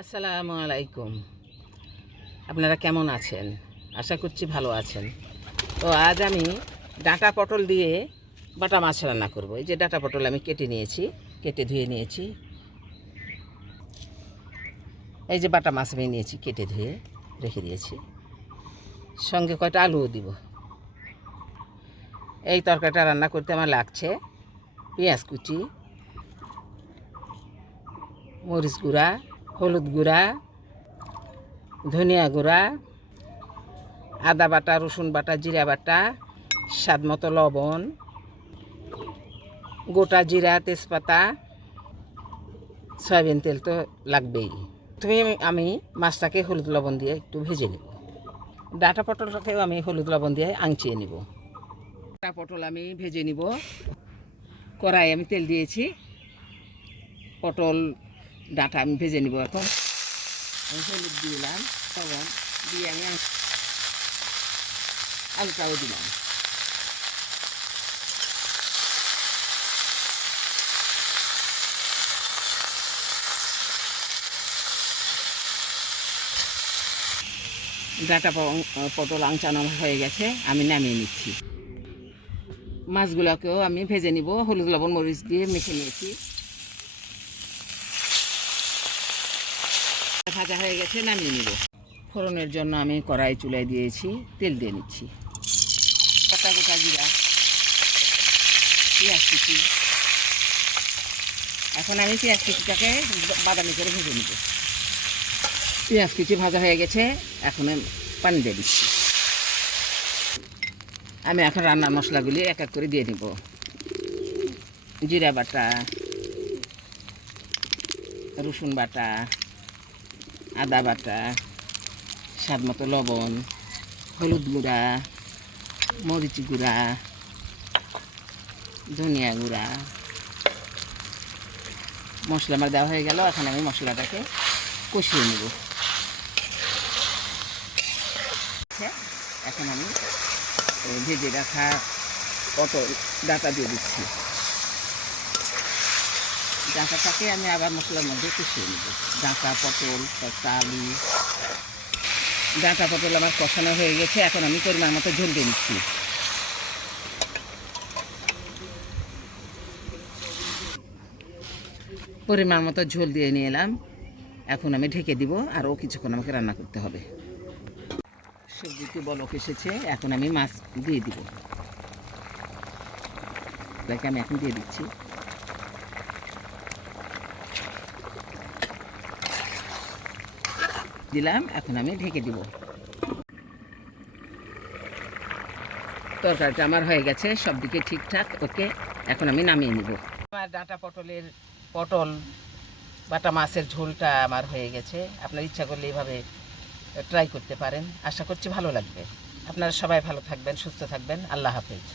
আসসালামু আলাইকুম। আপনারা কেমন আছেন? আশা করছি ভালো আছেন। তো আজ আমি ডাঁটা পটল দিয়ে বাটা মাছ রান্না করব। এই যে ডাঁটা পটল আমি কেটে ধুয়ে নিয়েছি। এই যে বাটা মাছ আমি নিয়েছি, কেটে ধুয়ে রেখে দিয়েছি। সঙ্গে কয়টা আলুও দিব। এই তরকারিটা রান্না করতে আমার লাগছে পেঁয়াজ কুচি, মরিচ গুঁড়া, হলুদ গুঁড়া, ধনিয়া গুঁড়া, আদা বাটা, রসুন বাটা, জিরা বাটা, স্বাদ মতো লবণ, গোটা জিরা, তেজপাতা, সয়াবিন তেল তো লাগবেই। আমি মাছটাকে হলুদ লবণ দিয়ে একটু ভেজে নেব। ডাঁটা পটলটাকেও আমি হলুদ লবণ দিয়ে আংচিয়ে নেব। ডাঁটা পটল আমি ভেজে নিব। কড়াই আমি তেল দিয়েছি, পটল ডাঁটা আমি ভেজে নিব। এখন আমি হলুদ দিলাম, লবণ দিয়ে আমি আলুটাও দিলাম। ডাঁটা পটল আংচানো হয়ে গেছে, আমি নামিয়ে নিচ্ছি। মাছগুলোকেও আমি ভেজে নিব, হলুদ লবণ মরিচ দিয়ে মেখে নিয়েছি। ভাজা হয়ে গেছে, নামিয়ে নিব। ফোড়নের জন্য আমি কড়াই চুলায় দিয়েছি, তেল দিয়ে নিচ্ছি। গোটা জিরা, পেঁয়াজ কুচি। এখন আমি পেঁয়াজ কুচিটাকে বাদামি করে ভেজে নিব। পেঁয়াজ কুচি ভাজা হয়ে গেছে, এখন পানি দিয়ে দিচ্ছি। আমি এখন রান্নার মশলাগুলি এক এক করে দিয়ে নিব। জিরা বাটা, রসুন বাটা, আদা বাটা, স্বাদ মতো লবণ, হলুদ গুঁড়া, মরিচ গুঁড়া, ধনিয়া গুঁড়া। মশলা আমার দেওয়া হয়ে গেল, এখন আমি মশলাটাকে কষিয়ে নেব। এখন আমি ভেজে রাখা পটল ডাঁটা দিয়ে দিচ্ছি। ডাঁটাটাকে আমি আবার মশলার মধ্যে কষিয়ে নেব। ডাঁটা পটল, আলু, ডাঁটা পটল আমার কষানো হয়ে গেছে। এখন আমি পরিমাণ মতো ঝোল দিয়ে নিচ্ছি। পরিমাণ মতো ঝোল দিয়ে নিয়ে এলাম। এখন আমি ঢেকে দিব, আরও কিছুক্ষণ আমাকে রান্না করতে হবে। সবজিটি বলক এসেছে, এখন আমি মাছ দিয়ে দিব। আমি এখন দিয়ে দিচ্ছি। দিলাম, এখন আমি ঢেকে দিব। তরকারিটা আমার হয়ে গেছে, সব দিকে ঠিকঠাক, ওকে। এখন আমি নামিয়ে নিব। আমার ডাঁটা পটল বাটা মাছের ঝোলটা আমার হয়ে গেছে। আপনার ইচ্ছা করলে এইভাবে ট্রাই করতে পারেন। আশা করছি ভালো লাগবে। আপনারা সবাই ভালো থাকবেন, সুস্থ থাকবেন। আল্লাহ হাফেজ।